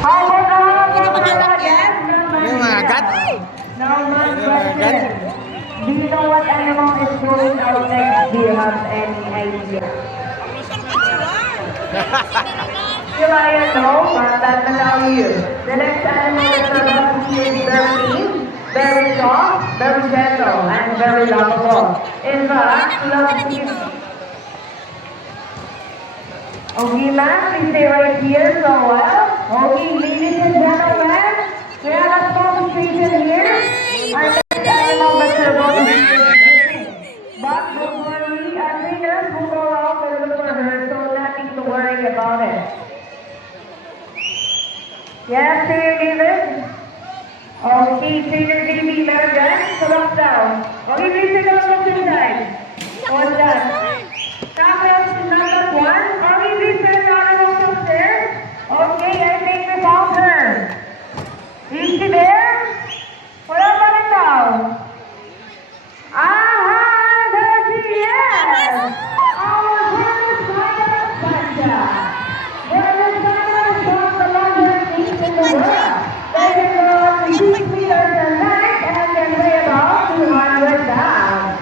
How about Hindi mahawak yan. Yung mga agat. Now, my question. Do you know what animal is going out next? Do you have any idea? Still I don't know, but that will tell you. The next animal is about to be very mean, very soft, very gentle, and very lovable. In fact, love is... Okay, ma'am, please stay right here for a while. Okay, ladies and gentlemen, we have a demonstration here. Our next animal that you're going to see. But don't worry, our trainers will go out and look for her, so nothing to worry about it. Yes, Trainer David? Okay, Trainer Baby American, come up down. Okay, please take a look at this side. What's that? Cameras number 1. Okay, please turn around and look upstairs. Okay, I think we found her. Is she there? Wala pa rin daw. Aha! There she is! Our first final Panda. There is someone from the largest team in the world. They can go up to 6 meters a night and can weigh about 200 pounds.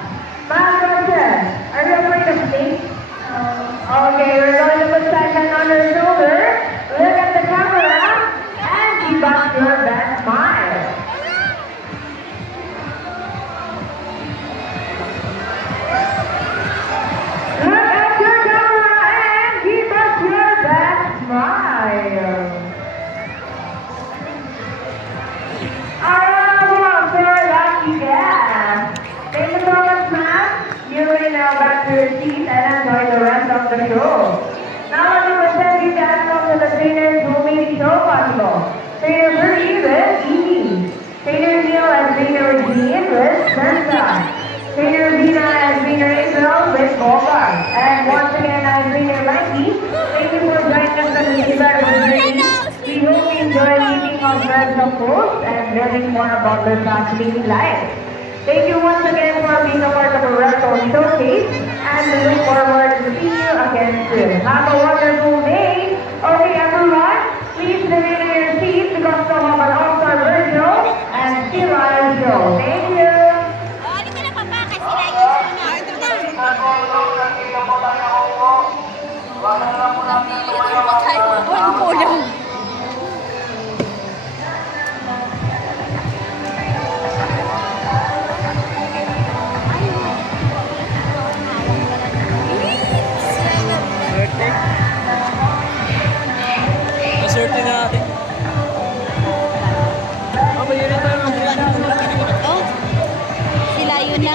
My question, are you afraid of snakes? Okay, we're going to put Saipan on her shoulder. Look at the camera and keep up your best smile. Look at your camera and keep up your best smile. Oh, very lucky guess. Thank you so much, ma'am. You may now back to your seat and enjoy the rest of the show. Now let me present you the animals to the trainers who made the show possible. Trainer Bertie with Evie. Trainer Neil and Trainer Regine with Bertha. Trainer Vina and Trainer April with Bogart. And once again, I'm Trainer Mikey. Thank you for joining us on the event with Bertie. We hope you enjoy meeting our friends of course and learning more about their fascinating life. Thank you once again for being a part of the Retro Showcase, and we look forward to seeing you again soon. Have a wonderful day. Okay, everyone, please remain in your seats because we have an all-star virtual and still live show. Thank you. Oh, di ka na papakas. Sila yun na. Maswerte natin. Oh, sila yun na.